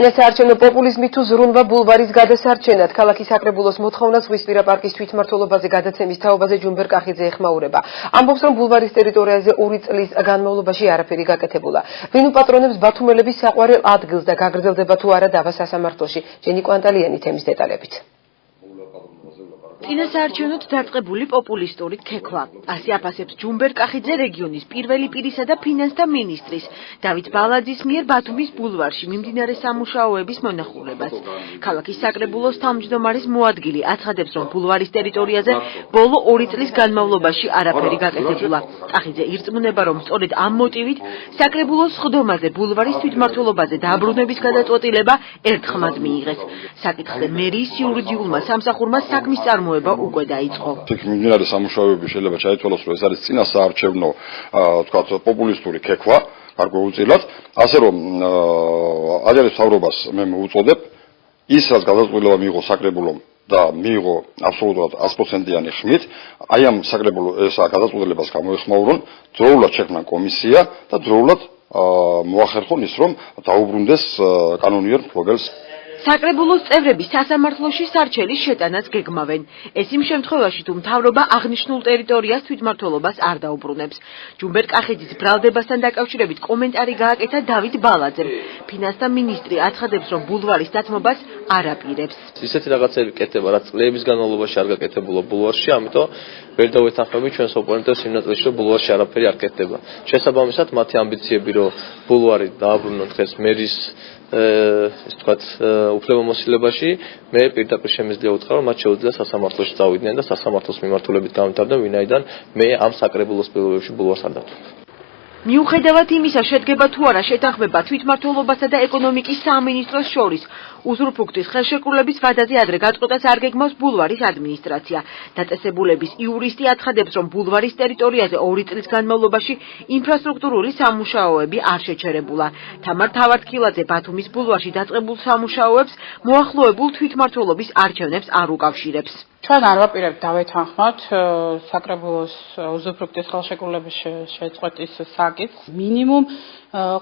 წინასაარჩევნო პოპულიზმი თუ ზრუნვა ბულვარის გადასარჩენად ქალაქის საკრებულოს მოთხოვნას ზღვისპირა პარკის თვითმმართველობაზე გადაცემის თაობაზე ჯუმბერ კახიძე ეხმაურება. ამბობს, რომ ბულვარის ტერიტორიაზე 2 წლის განმავლობაში არაფერი გაკეთებულა. ვინუ პატრონებს ბათუმელების საყვარელ ადგილს და გაგრძელდება თუ არა დავა სასამართლოში. ჯენი კვანტალიანი თემის დეტალებით. წინასაარჩევნოდ დაწყებული პოპულისტური თექვა. ასე აფასებს ჯუმბერ კახიძე რეგიონის პირველი პირისა და ფინანსთა მინისტრის დავით ბალაძის მიერ ბათუმის ბულვარში მიმდინარე სამუშაოების მონახულებას. ქალაქის საკრებულოს თავმჯდომარის მოადგილე აცხადებს, რომ ბულვარის ტერიტორიაზე ბოლო 2 წლის განმავლობაში არაფერი გაკეთებულა. კახიძე ირწმუნება, რომ სწორედ ამ მოტივით საკრებულოს სხდომაზე ბულვარის თვითმმართველობაზე დაბრუნების გადაწყვეტილება ერთხმად მიიღეს. საკითხზე მერიის იურიდიულმა სამსახურმა საქმის წარმოება უკვე დაიწყო. მიმდინარე სამუშაოები შეიძლება ჩაითვალოს, რომ ეს არის წინასაარჩევნო თქვათ პოპულისტური თექვა, გარკვეულწილად, ასე რომ აჯანყების მთავრობას მე მოვუწოდებ ის რაც გადაწყვეტილება მიიღო საკრებულომ და მიიღო აბსოლუტურად 100%-იანი ხმით, აი ამ საკრებულო ეს გადაწყვეტილებას გამოეხმაურონ, დროულად შექმნა კომისია და დროულად მოახერხონ ის, რომ დაუბრუნდეს კანონიერ მფლობელს. საკრებულოს წევრები სასამართლოში სარჩელის შეტანას გეგმავენ. ეს იმ შემთხვევაში, თუ მთავრობა აღნიშნულ ტერიტორიას თვითმმართველობას არ დაუბრუნებს. ჯუმბერ კახიძის ბრალდებასთან დაკავშირებით კომენტარი გააკეთა დავით ბალაძემ. ფინანსთა მინისტრი აცხადებს, რომ ბულვარის დათმობას არ აპირებს. ისეთი რაღაცები კეთდება, რაც წლების განმავლობაში არ გაკეთებულა ბულვარში, ამიტომ ვერ დავეთანხმები ჩვენს ოპონენტებს იმ ნაწილში, რომ ბულვარში არაფერი არ კეთდება. შესაბამისად, მათი ამბიციები, რომ ბულვარი დააბრუნონ დღეს მერის ის თქვათ უფლებამოსილებაში, მე პირდაპირ შემიძლია უთხრა, რომ მათ შეუძლია სასამართლოში წავიდნენ და სასამართლოს მიმართულებით გამთავრდნენ, ვინაიდან მე ამ საკრებულოს პირობებში ბულვარს არ დავთვალე. მიუხედავად იმისა, შედგება თუ არა შეთანხმება თვითმმართველობასა და ეკონომიკის სამინისტროს შორის, უზრუფუნქტის ხელშეკრულების ვადაზე ადრე გაწყვეტას არ გეგმავს ბულვარის ადმინისტრაცია. დაწესებულების იურისტი აცხადებს, რომ ბულვარის ტერიტორიაზე 2 წლის განმავლობაში ინფრასტრუქტურული სამუშაოები არ შეჩერებულა. თამარ თავარდქილაძე ბათუმის ბულვარში დაწყებულ სამუშაოებს მოახლოებულ თვითმმართველობის არჩევნებს არ უკავშირებს. ჩვენ არ ვაპირებთ დავეთანხმოთ საკრებულოს უზრუფუნქტის ხელშეკრულების შეწყვეტის საკითხს. მინიმუმ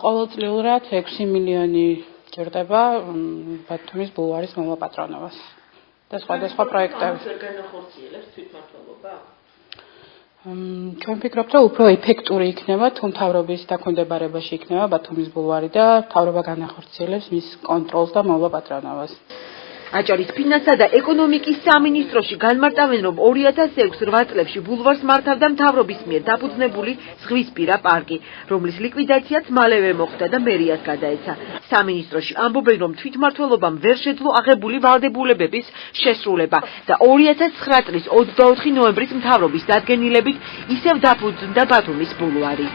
ყოველწლიურად 6 მილიონი ჭირდება ბათუმის ბულვარის მომაპატრონებას და სხვადასხვა პროექტები. ჩვენ ვფიქრობთ, რომ უფრო ეფექტური იქნება, თუ მთავრობის დაქვემდებარებაში იქნება ბათუმის ბულვარი და მთავრობა განახორციელებს მის კონტროლს და მომაპატრონებას. აჭარის ფინანსთა და ეკონომიკის სამინისტროში განმარტავენ, რომ 2006-8 წლებში ბულვარს მართავდა მთავრობის მიერ დაფუძნებული ზღვისპირა პარკი, რომლის ლიკვიდაციაც მალევე მოხდა და მერიას გადაეცა. სამინისტროში ამბობენ, რომ თვითმმართველობამ ვერ შეძლო აღებული ვალდებულებების შესრულება და 2009 წლის 24 ნოემბრის მთავრობის დადგენილებით ისევ დაფუძნდა ბათუმის ბულვარი.